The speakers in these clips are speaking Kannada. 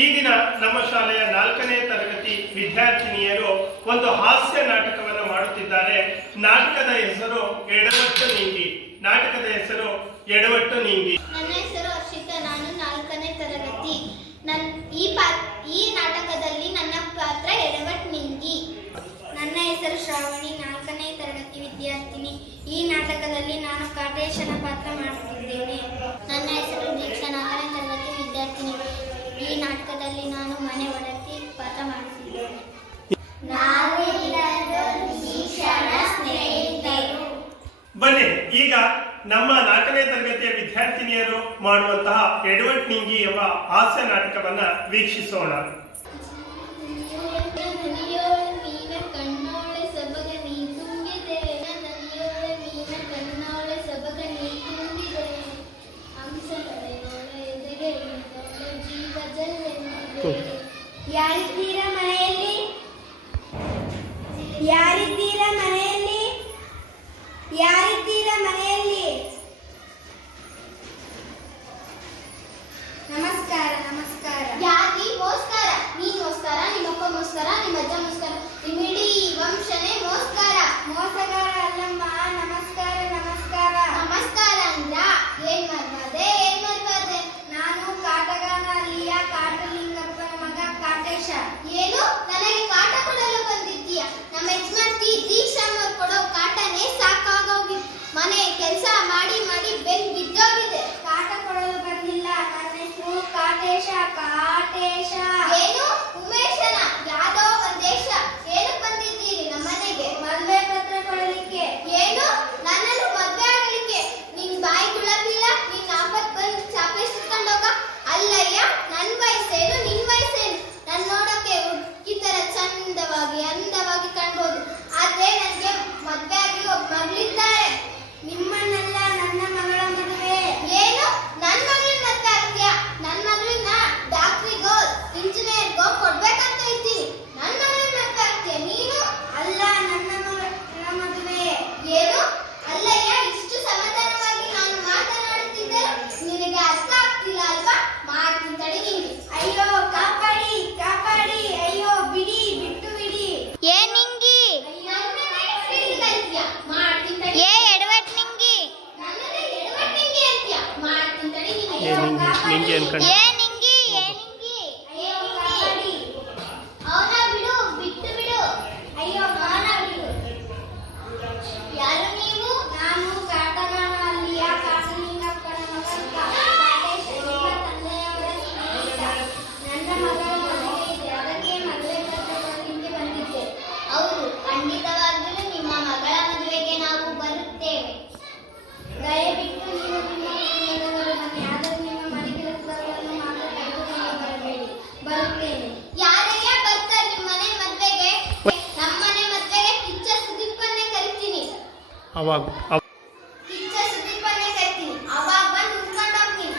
ಈ ದಿನ ನಮ್ಮ ಶಾಲೆಯ 4ನೇ ತರಗತಿ ವಿದ್ಯಾರ್ಥಿನಿಯರು ಒಂದು ಹಾಸ್ಯ ನಾಟಕವನ್ನು ಮಾಡುತ್ತಿದ್ದಾರೆ. ನಾಟಕದ ಹೆಸರು ಎಡವಟ್ಟು ನಿಂಗಿ. ನಾಟಕದ ಹೆಸರು ಎಡವಟ್ಟು ನಿಂಗಿ. ನನ್ನ ಹೆಸರು ಹರ್ಷಿತಾ, ನಾನು 4ನೇ ತರಗತಿ. ಈ ನಾಟಕದಲ್ಲಿ ನನ್ನ ಪಾತ್ರ ಎಡವಟ್ಟು ನಿಂಗಿ. ನನ್ನ ಹೆಸರು ಶ್ರಾವಣಿ, 4ನೇ ತರಗತಿ ವಿದ್ಯಾರ್ಥಿನಿ. ಈ ನಾಟಕದಲ್ಲಿ ನಾನು ಕಾಟೇಶನ ಪಾತ್ರ ಮಾಡುತ್ತಿದ್ದೇನೆ. ನನ್ನ ಹೆಸರು ದೀಕ್ಷಾ, 4ನೇ ತರಗತಿ ವಿದ್ಯಾರ್ಥಿನಿ. ಈ ನಾಟಕದಲ್ಲಿ ನಾನು ಮನೆ ಒಡತಿ ಪಾತ್ರ ಮಾಡುತ್ತಿದ್ದೇನೆ. ಬನ್ನಿ, ಈಗ ನಮ್ಮ 4ನೇ ತರಗತಿಯ ವಿದ್ಯಾರ್ಥಿನಿಯರು ಮಾಡುವಂತಹ ಎಡವಟ್ಟು ನಿಂಗಿ ಎಂಬ ಹಾಸ್ಯ ನಾಟಕವನ್ನ ವೀಕ್ಷಿಸೋಣ. ಯಾರಿದ್ದೀರಾ ಮನೆಯಲ್ಲಿ? ಯಾರಿದ್ದೀರಾ ಮನೆಯಲ್ಲಿ? ಯಾರಿದ್ದೀರಾ ಮನೆಯಲ್ಲಿ? ನಮಸ್ಕಾರ ನಮಸ್ಕಾರ. ಯಾರಿಗೋಸ್ಕರ? ನೀಗೋಸ್ಕರ, ನಿಮ್ಮಪ್ಪ ಮೋಸ್ಕರ, ನಿಮ್ಮ ಅಜ್ಜ ಮೋಸ್ಕರ, ನಿಮ್ಮಿಡೀ ವಂಶನೇ ಮೋಸ್ಕರ. ಮೋಸಗಾರ ಅಲ್ಲಮ್ಮ, ನಮಸ್ಕಾರ ನಮಸ್ಕಾರ. ನಮಸ್ಕಾರ ಅಂದ್ರ ಏನ್ ಮರ್ವಾದೆ? ನಾನು ಕಾಟಗಾನ ಅಲ್ಲಿಯ ಕಾಟಲಿಂಗಪ್ಪನ ಮಗ ಕಾಟೇಶ. ಏನು, ನನಗೆ ಕಾಟ ಕೊಡಲು ಬಂದಿದ್ದೀಯ? ನಮ್ಮ ಯಜಮಾನ್ತಿ ದೀಕ್ಷಾಮ್ಮ ಕೊಡೋ ಕಾಟನೇ ಸಾಕಾಗೋಗಿ ಮನೆ ಕೆಲಸ ಮಾಡಿ ಮಾಡಿ ಬೆನ್ ಬಿದ್ದೋಗಿದೆ. ಕಾಟ ಕೊಡಲು ಬಂದಿಲ್ಲ, ನನ್ನ ಹೆಸರು ಕಾಟೇಶ. ಕಾಟೇಶ ಏನು? ಉಮೇಶನ ಯಾವ್ದೋ ಒಂದೇಶ. ಏನು ಬಂದಿದ್ದೀರಿ ನಮ್ಮನೆಗೆ? ಮದುವೆ ಪತ್ರ ಕೊಡಲಿಕ್ಕೆ. ಏನು, ನನ್ನನ್ನು ಮದುವೆ ಆಗಲಿಕ್ಕೆ? ನಿನ್ ಬಾಯಿ ಗುಳಬಿಲ್ಲ, ನಿನ್ ಆಪತ್ ಬಂದು ಚಾಪೆ ಸುತ್ಕೊಂಡೋಗ. ಅಲ್ಲಯ್ಯ, ನನ್ ವಯಸ್ಸೇನು ನಿನ್ ವಯಸ್ಸೇನು? ನನ್ ನೋಡೋಕೆ ಹುಡುಗಿ ತರ ಚಂದವಾಗಿ ಅಂದವಾಗಿ ಕಾಣ್ಬೋದು, ಆದ್ರೆ ನನ್ಗೆ ಮದ್ವೆ ಆಗಿ ಒಬ್ಬ ಮಗಳಿದ್ದಾರೆ. ನಿಮ್ಮನ್ನೆಲ್ಲ ನನ್ನ ಮಗಳ ಮದುವೆ. ಏನು, ನನ್ ಮಗಳನ್ನ ಮದ್ವೆ ಆಗ್ತೀಯ? ನನ್ ಮಗಳನ್ನ ಡಾಕ್ಟ್ರಿಗೋ ಇಂಜಿನಿಯರ್ಗೋ ಕೊಡ್ಬೇಕಂತ ಇದ್ದೀನಿ. ನನ್ ಮಗಳನ್ನ ಮದ್ವೆ ಆಗ್ತೀಯ ನೀನು? ಅಲ್ಲ, ನನ್ನ ಮಗಳ ಮದುವೆ. ಏನು, ಅಲ್ಲಯ್ಯ, ಇಷ್ಟು ಸಮಾಧಾನವಾಗಿ ನಾನು ಮಾತನಾಡುತ್ತಿದ್ದರೆ ನಿನಗೆ ಅರ್ಥ ಆಗ್ತಿಲ್ಲ ಅಲ್ವಾ? ಮಾಡ್ತೀನಿ ತಡಿ ನಿಂಗೆ. ಅಯ್ಯೋ ಕಾಪಾಡಿ ಕಾಪಾಡಿ, ಅಯ್ಯೋ ಬಿಡಿ, ಬಿಟ್ಟು ಬಿಡಿ. ಏ ನಿಂಗಿ, ಮಾಡ್ತೀನಿ ತಡಿ. ಏ ಎಡವಟ್ಟು ನಿಂಗಿ, ನನ್ನನ್ನೇ ಎಡವಟ್ಟು ನಿಂಗಿ ಅಂತೀಯ? ಮಾಡ್ತೀನಿ ತಡಿ ನಿಂಗೆ. ಏ ನಿಂಗಿ ಅನ್ಕೊಂಡು. ಏ ನಿಂಗಿ, ಏ ನಿಂಗಿ, ಅಯ್ಯೋ ಕಾಪಾಡಿ. ಅವನ ಬಿಡು, ಬಿಟ್ಟು ಬಿಡು. ಅಯ್ಯೋ ಅವನ ಬಿಡು. ಯಾರು ನೀವು? ನಾನು ಕಾಟಗಾನ ಅಲ್ಲಿಯ ಕಾಟಲಿಂಗಪ್ಪನ ಮಗ ಕಾಟೇಶ, ನಿಮ್ಮ ತಂದೆಯವರ ಸ್ನೇಹಿತ. ನನ್ನ ಮಗಳ ಮದುವೆ ಇದೆ, ಅದಕ್ಕೆ ಮದುವೆ ಪತ್ರ ಕೊಡಲಿಕ್ಕೆ ಬಂದಿದ್ದೆ. ಹೌದು, ಖಂಡಿತವಾಗಲೂ ನಿಮ್ಮ ಮಗಳ ಮದುವೆಗೆ ನಾವು ಬರುತ್ತೇವೆ. ದಯವಿಟ್ಟು ನೀವು ನಿಮ್ಮ ಕುಟುಂಬದವರು ಬನ್ನಿ, ಆದರೆ ನಿಮ್ಮ ಮನೆ ಕೆಲಸದವರನ್ನು ಮಾತ್ರ ಕರೆದುಕೊಂಡು ಬರಬೇಡಿ. ಬರುತ್ತೇನೆ. ಯಾರೆಲ್ಲ ಬರ್ತಾರೆ ನಿಮ್ಮ ಮನೆ ಮದುವೆಗೆ? ನಮ್ಮನೆ ಮದುವೆಗೆ ಕಿಚ್ಚ ಸುದೀಪನ್ನೇ ಕರಿತೀನಿ. ಅವಾಗ ಕಿಚ್ಚ ಸುದೀಪನ್ನೇ ಕರಿತೀನಿ, ಅವಾಗ ಬಂದು ಉಳ್ಕೊಂಡು ಹೋಗ್ತೀನಿ.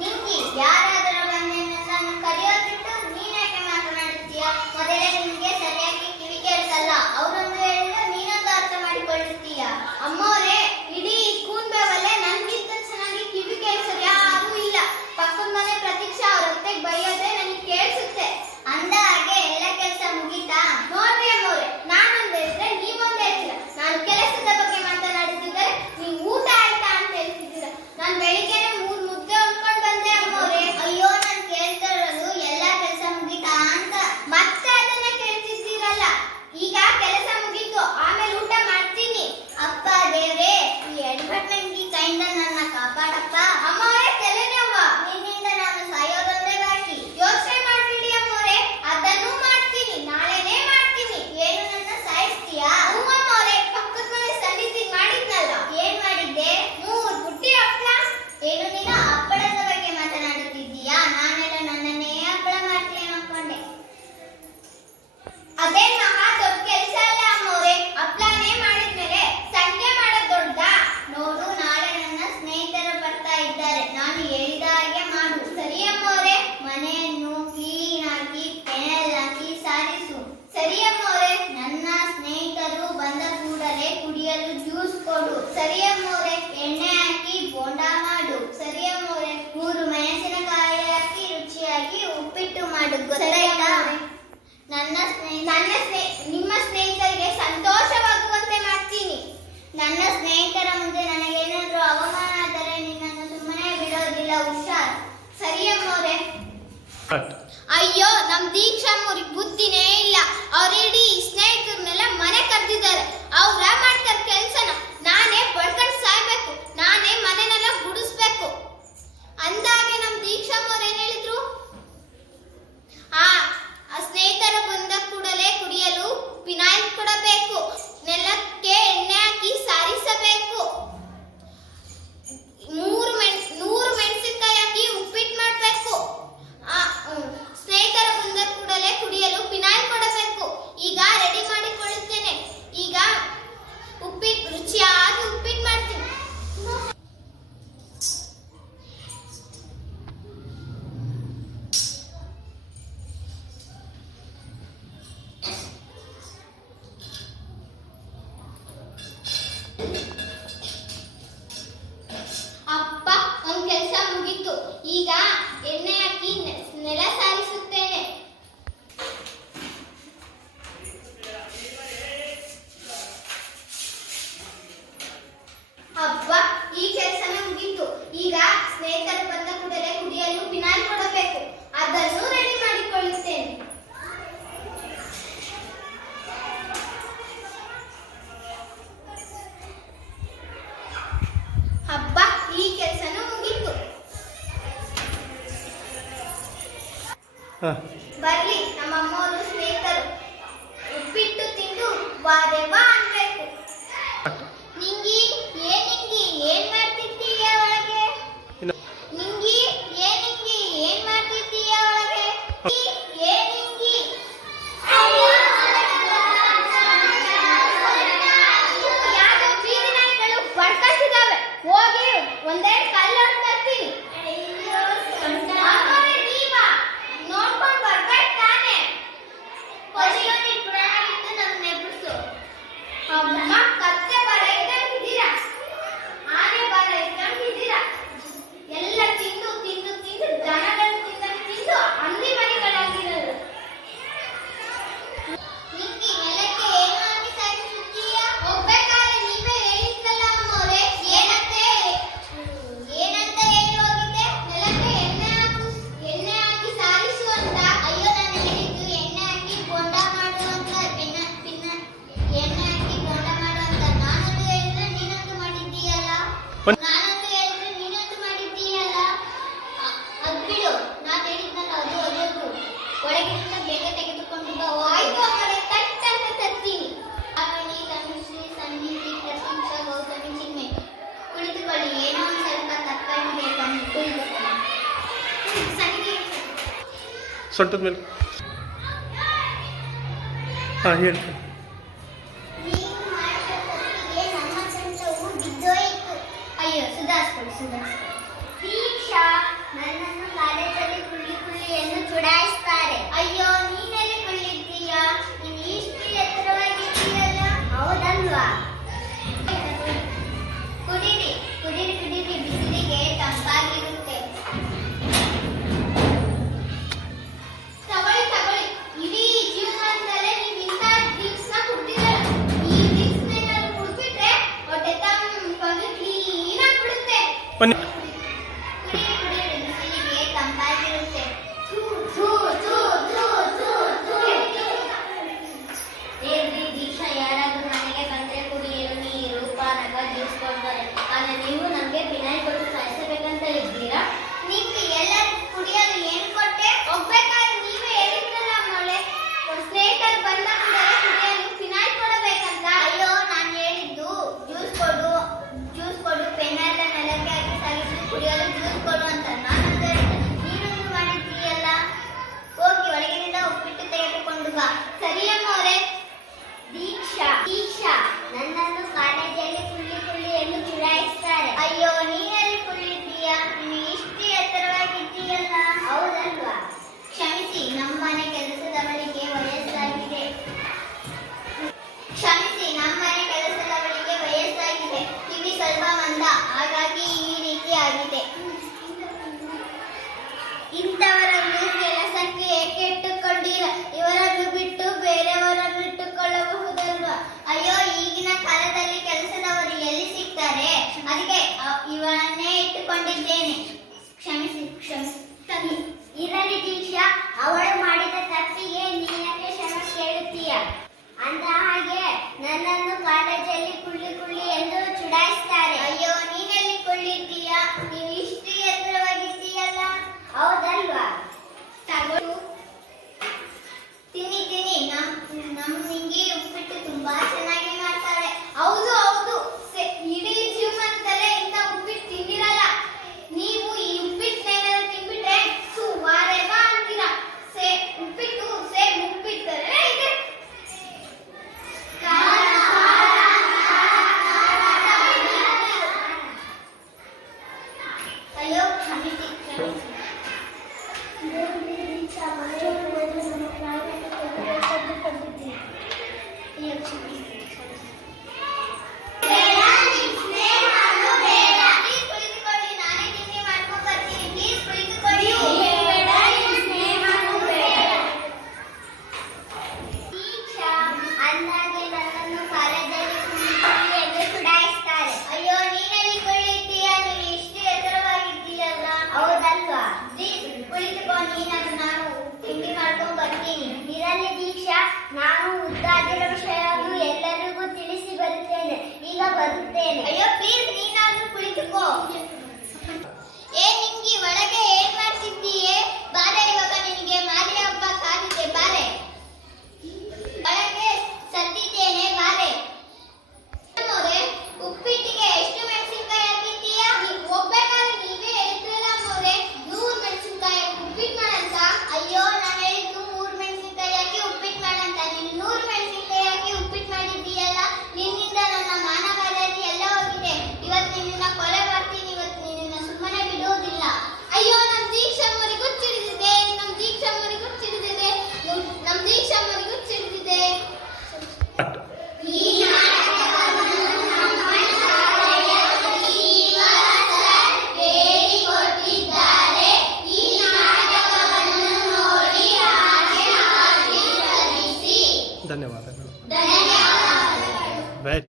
ನಿಂಗಿ, ಯಾರಾದರೂ ಬಂದೆನ್ನನ್ನು ಕರೆಯೋದಿಟ್ಟು ನೀನೇಕೆ ಮಾತನಾಡುತ್ತೀಯ? ಮೊದಲೇ ನಿಮಗೆ ಸರಿಯಾಗಿ ಕಿವಿ ಕೇಳಿಸಲ್ಲ. ಅವರೊಂದು ಹೇಳಿದ್ರೆ ನೀನೊಂದು ಅರ್ಥ ಮಾಡಿಕೊಳ್ಳುತ್ತೀಯ. ಅಮ್ಮೋರೇ, ಇಡೀ ಕೂನ್ಬೇವಲ್ಲೇ ನನ್ಗಿಂತ ಚೆನ್ನಾಗಿ ಕಿವಿ ಕೇಳಿಸೋದು ಯಾರೂ ಇಲ್ಲ. ಪಕ್ಕದ ಮನೆ ಪ್ರತೀಕ್ಷಾ ಅವ್ರ ಹೊತ್ತೆಗೆ ಬೈಯೋದ್ರೆ ನನಗೆ ಕೇಳಿಸುತ್ತೆ. ಅಂದ ಹಾಗೆ ಎಲ್ಲ ಕೆಲಸ ಮುಗೀತಾ? ನೋಡ್ರಿ ಅಮ್ಮೋರೆ, ನಾನೊಂದು ಹೇಳಿದ್ರೆ ನೀವೊಂದು ಹೇಳ್ತೀರ. ನಿಮ್ಮ ಸ್ನೇಹಿತರಿಗೆ ಸಂತೋಷವಾಗುವಂತೆ ಮಾಡ್ತೀನಿ. ನನ್ನ ಸ್ನೇಹಿತರ ಮುಂದೆ ನನಗೇನಾದ್ರೂ ಅವಮಾನ ಆದರೆ ನಿನ್ನನ್ನು ಸುಮ್ಮನೆ ಬಿಡೋದಿಲ್ಲ. ಹುಷಾರ್. ಸರಿ ಅಮ್ಮೋರೆ. ಅಯ್ಯೋ, ನಮ್ ದೀಕ್ಷಾಮ್ಮವ್ರಿಗೆ ಬುದ್ಧಿನೇ ಇಲ್ಲ. ಅವ್ರಿಡೀ ಸ್ನೇಹಿತರನ್ನೆಲ್ಲ ಮನೆ ಕರೆದಿದ್ದಾರೆ. ಅವ್ರ ಮಾಡ್ತಾರೆ ಕೆಲ್ಸನ. ನಾನೇ ಬಡ್ಕೊಂಡು ಸಾಯ್ಬೇಕು. ನಾನೇ ಮನೆನೆಲ್ಲ ಗುಡಿಸ್ಬೇಕು. ಅಂದಾಗೆ ನಮ್ ದೀಕ್ಷಾಮ್ಮವ್ರು ಏನ್ ಹೇಳಿದ್ರು? ಆ ಸ್ನೇಹಿತರ ಬಂದ ಕೂಡಲೇ ಕುಡಿಯಲು ಪಿನಾಯ್ಲ್ ಕೊಡಬೇಕು. ನೆಲಕ್ಕೆ ಎಣ್ಣೆ ಹಾಕಿ ಸಾರಿಸಬೇಕು. 100 ಮೆಣಸಿನಕಾಯಿ ಹಾಕಿ ಉಪ್ಪಿಟ್ಟು ಮಾಡಬೇಕು. ಸ್ನೇಹಿತರ ಬಂದ ಕೂಡಲೇ ಕುಡಿಯಲು ಪಿನಾಯ್ಲ್ ಕೊಡಬೇಕು. ಈಗ ರೆಡಿ ಮಾಡಿಕೊಳ್ಳುತ್ತೇನೆ. ಈಗ ರುಚಿಯಾದ ಉಪ್ಪಿಟ್ಟು ಮಾಡ್ತೀನಿ. ಅಪ್ಪ, ಒಂದ್ ಕೆಲಸ ಮುಗೀತು. ಈಗ ಎಣ್ಣೆ ಹಾಕಿ ನೆಲ ಸಾರಿಸುತ್ತೇನೆ. ಅಪ್ಪ, ಈ ಕೆಲಸನ ಮುಗೀತು. ಈಗ ಸ್ನೇಹಿತರು ಬಂದ ಕೂಡಲೇ ಕುಡಿಯಲು ಪಿನಾಯ್ಲ್ ಕೊಡಬೇಕು. ಅದನ್ನು ರೆಡಿ ಮಾಡಿಕೊಳ್ಳುತ್ತೇನೆ. ಹಬ್ಬ, ಈ ಕೆಲಸನೂ ಮುಗೀತು. ಬರ್ಲಿ ನಮ್ಮ ಅಮ್ಮವರು ಸ್ನೇಹಿತರು. ಉಪ್ಪಿಟ್ಟು ತಿಂದು ವಾರೆ ವಾ ಅನ್ಬೇಕು. ನಿಂಗಿ ಏನ್ ಮಾಡ್ತಿದ್ದೀಯ ಒಳಗೆ? ನಿಂಗಿ ಏನ್ ಮಾಡ್ತಿದ್ದೀಯ ಒಳಗೆ? ಏನಿಂಗಿ? ಯಾವ್ದೋ ಬೀದಿ ನಾಯಿಗಳು ಬಡ್ಕಟ್ಟಿದಾವೆ. ಹೋಗಿ ಒಂದೆರಡು ಕಲ್ಲು ತರ್ತೀನಿ. ನೋಡ್ಕೊಂಡು ಬರ್ಬೇಕು ತಾನೆ. ಅಮ್ಮ, ಕತ್ತೆ ಬರ ಇದ್ದಂಗಿದ್ದೀರಾ, ಆನೆ ಬರ ಇದ್ದಂಗಿದ್ದೀರಾ. ಎಲ್ಲ ತಿಂದು ತಿಂದು ತಿಂದು ದನಗಳು ತಿಂದು ಹಂದಿ ಮರಿಗಳಾಗಿರೋದು. ನಿಂಗೆ ನೆಲಕ್ಕೆ ಏನು ಹಾಕಿ ಸಾರಿಸುತ್ತೀಯಾ? ಹೋಗ್ಬೇಕಾದ್ರೆ ನೀವೇ ಹೇಳಿದ್ದಲ್ಲ ಅಮ್ಮೋರೆ. ಏನಂತ ಹೇಳಿ ಹೋಗಿದ್ದೆ? ನೆಲಕ್ಕೆ ಎಣ್ಣೆ ಹಾಕಿ ಸಾರಿಸು ಅಂತ. ಅಯ್ಯೋ, ನಾನು ಹೇಳಿದ್ದು ಎಣ್ಣೆ ಹಾಕಿ ಬೋಂಡ ಮಾಡುವಂತ. ಎಣ್ಣೆ ಹಾಕಿ ಬೋಂಡ ಮಾಡುವಂತ. ನಾನೊಂದು ಹೇಳಿದ್ರೆ ನೀನೊಂದು ಮಾಡಿದ್ದೀಯಲ್ಲ. ಅದ್ ಬಿಡು. ನಾನು ಹೇಳಿದ್ನಲ್ಲ, ಅದು ಒಳಗಿನಿಂದ ಬೇಗ ತೆಗೆದುಕೊಂಡು ಬಾ. ಆಯ್ತು ಅಮ್ಮರೆ, ತಟ್ ಅಂತ ತರ್ತೀನಿ. ಅವನಿ, ತನುಶ್ರೀ, ಸಂಗೀತಿ, ಪ್ರಶಂಸಾ, ಗೌತಮಿ, ಚಿನ್ಮಯ, ಕುಳಿತುಕೊಳ್ಳಿ. ಏನೋ ಒಂದು ಸ್ವಲ್ಪ ತಪ್ಪನ್ನು ಬೇಕಂತ ಕುಳಿತುಕೊಳ್ಳಿ. ಸಂಗೀತ ಸೊಂಟದ ಮೇಲೆ ಹೇಳ್ತೀನಿ. ನೀವು ಮಾಡಿದ ತಪ್ಪಿಗೆ ನಮ್ಮ ಸೊಂಟವು ಬಿದ್ದೋಯಿತು. ಅಯ್ಯೋ, ಸುಧಾರಿಸ್ಕೊಳ್ಳಿ. ದೀಕ್ಷಾ, ನನ್ನನ್ನು ಕಾಲೇಜಲ್ಲಿ ಕುಳ್ಳಿಯನ್ನು ಚುಡಾಯಿಸ್ತಾರೆ. ಅಯ್ಯೋ, ನೀನೆಲ್ಲಿ ಕುಳ್ಳಿದ್ದೀಯಾ? ನೀನು ಇಷ್ಟು ಎತ್ತರವಾಗಿದ್ದೀಯಲ್ಲ. ಹೌದಲ್ವಾ? ಕುಡೀರಿ. ಬಿಸಿಲಿಗೆ ತಂಪಾಗಿರುತ್ತೆ. ತಗೊಳ್ಳಿ. ಇಡೀ ಜೀವನದಲ್ಲೇ ನೀವು ಇಂಥ ಡ್ರಿಂಕ್ಸ್ನ ಕುಡ್ದಿದ್ದೀರ. ಈ ಡ್ರಿಂಕ್ಸ್ನ ಕುಡ್ಬಿಟ್ರೆ ಹೊಟ್ಟೆ ತಂಪಾಗಿ ಕ್ಲೀನಾಗಿ ಬಿಡುತ್ತೆ. ಕುಡೀರಿ, ಬಿಸಿಲಿಗೆ ತಂಪಾಗಿರುತ್ತೆ. ಏನ್ರಿ ದೀಕ್ಷಾ, ಯಾರಾದ್ರೂ ಮನೆಗೆ ಬಂದ್ರೆ ಕುಡಿಯಲು ನೀರು, ಪಾನಕ, ಜ್ಯೂಸ್ ಕೊಡ್ತಾರೆ. ಆದ್ರೆ ನೀವು ನಮ್ಗೆ ಪಿನಾಯ್ಲ್ ಕೊಟ್ಟು ಸಾಯಿಸಬೇಕಂತ ಇದ್ದೀರಾ? ನಿಮ್ಗೆ ಎಲ್ಲ ಕುಡಿಯಲು ಏನ್ ಕೊಟ್ಟೆ? ಹೋಗ್ಬೇಕಾದ್ರೆ ನೀವೇ ಹೇಳಿದ್ರಲ್ಲ ಅಮ್ಮೋಳೆ, ಸ್ನೇಹಿತರು ಬಂದ ಕೂಡಲೇ ಕುಡಿಯಲು ಪಿನಾಯ್ಲ್ ಕೊಡಬೇಕಂತ. ಅಯ್ಯೋ, ನಾನು ಹೇಳಿದ್ದು ಜ್ಯೂಸ್ ಕೊಡು, ಪೆನ್ನೆಲ್ಲ ನೆಲಕ್ಕೆ ಹಾಕಿ ಸಾಗಿಸಿ ಕುಡಿಯಲು ಜ್ಯೂಸ್ ಕೊಡು ಅಂತ. ನಾನಂತ ಹೇಳಿದ್ದೆ, ನೀನೊಂದು ಮಾಡಿದ್ದೀಯಲ್ಲ. ಹೋಗಿ ಒಳಗಿನಿಂದ ಉಪ್ಪಿಟ್ಟು ತೆಗೆದುಕೊಂಡು ಬಾ. ಸರಿ ಅಮ್ಮೋರೆ. ದೀಕ್ಷಾ, ನನ್ನನ್ನು ಕಾಲೇಜಲ್ಲಿ ಕುಳ್ಳಿಯನ್ನು ಚುಡಾಯಿಸ್ತಾರೆ. ಅಯ್ಯೋ, ನೀನಲ್ಲಿ ಕುಳ್ಳಿದ್ದೀಯಾ? ನೀನು ಇಷ್ಟು ಎತ್ತರವಾಗಿದ್ದೀಯಲ್ಲ. ಹೌದಲ್ವಾ? ಕ್ಷಮಿಸಿ, ನಮ್ಮನೆ ಕೆಲಸದವಳಿಗೆ ವಯಸ್ಸಾಗಿದೆ. ಕಿವಿ ಸ್ವಲ್ಪ ಮಂದ, ಹಾಗಾಗಿ ಈ ರೀತಿ ಆಗಿದೆ. ಇಂಥವರನ್ನು ಕೆಲಸಕ್ಕೆ ಏಕೆ ಇಟ್ಟುಕೊಂಡಿರ? ಇವರನ್ನು ಬಿಟ್ಟು ತಿಳಿದುಕೊಂಡಿದ್ದೇನೆ. ಕ್ಷಮಿಸಿ ಕ್ಷಮಿಸಿ ಇರಲಿ ದೀಕ್ಷಾ, ಅವಳು ಮಾಡಿದ ತಪ್ಪಿಗೆ ನೀನಕ್ಕೆ ಕ್ಷಮೆ ಕೇಳುತ್ತೀಯ? ಅಂದ ಹಾಗೆ ನನ್ನನ್ನು ಕಾಲೇಜಲ್ಲಿ ಕುಳ್ಳಿ ಎಂದು ಚುಡಾಯಿಸ್ತಾರೆ. ಅಯ್ಯೋ, ನೀನೆಲ್ಲಿ ಕುಳ್ಳಿದ್ದೀಯ? ನೀವು ಇಷ್ಟು ಎತ್ತರವಾಗಿದ್ದೀಯಲ್ಲ. ಹೌದಲ್ವಾ? ತಗೊಳ್ಳು, ತಿನ್ನಿ. ನಮ್ಮ ನಿಂಗೆ ಉಪ್ಪಿಟ್ಟು ತುಂಬಾ ಚೆನ್ನಾಗಿ ಮಾಡ್ತಾರೆ. ಹೌದು ಹೌದು, ಇಡೀ ಜೀವನದಲ್ಲೇ ಇಂಥ ಉಪ್ಪಿಟ್ಟು ತಿಂದಿರಲ್ಲ. ನೀವು ಈ ಉಪ್ಪಿಟ್ಟನ್ನೇನಾದ್ರೂ ತಿನ್ಬಿಟ್ರೆ ಸುವಾರೆವಾ ಅಂತೀರಾ. ಉಪ್ಪಿಟ್ಟು ಉಪ್ಪಿಟ್ಟರೆ ಇದೆ. ಅಯ್ಯೋ, ಕ್ಷಮಿಸಿ ಕ್ಷಮಿಸಿ. ಅಯ್ಯೋ, ಕ್ಷಮಿಸಿ.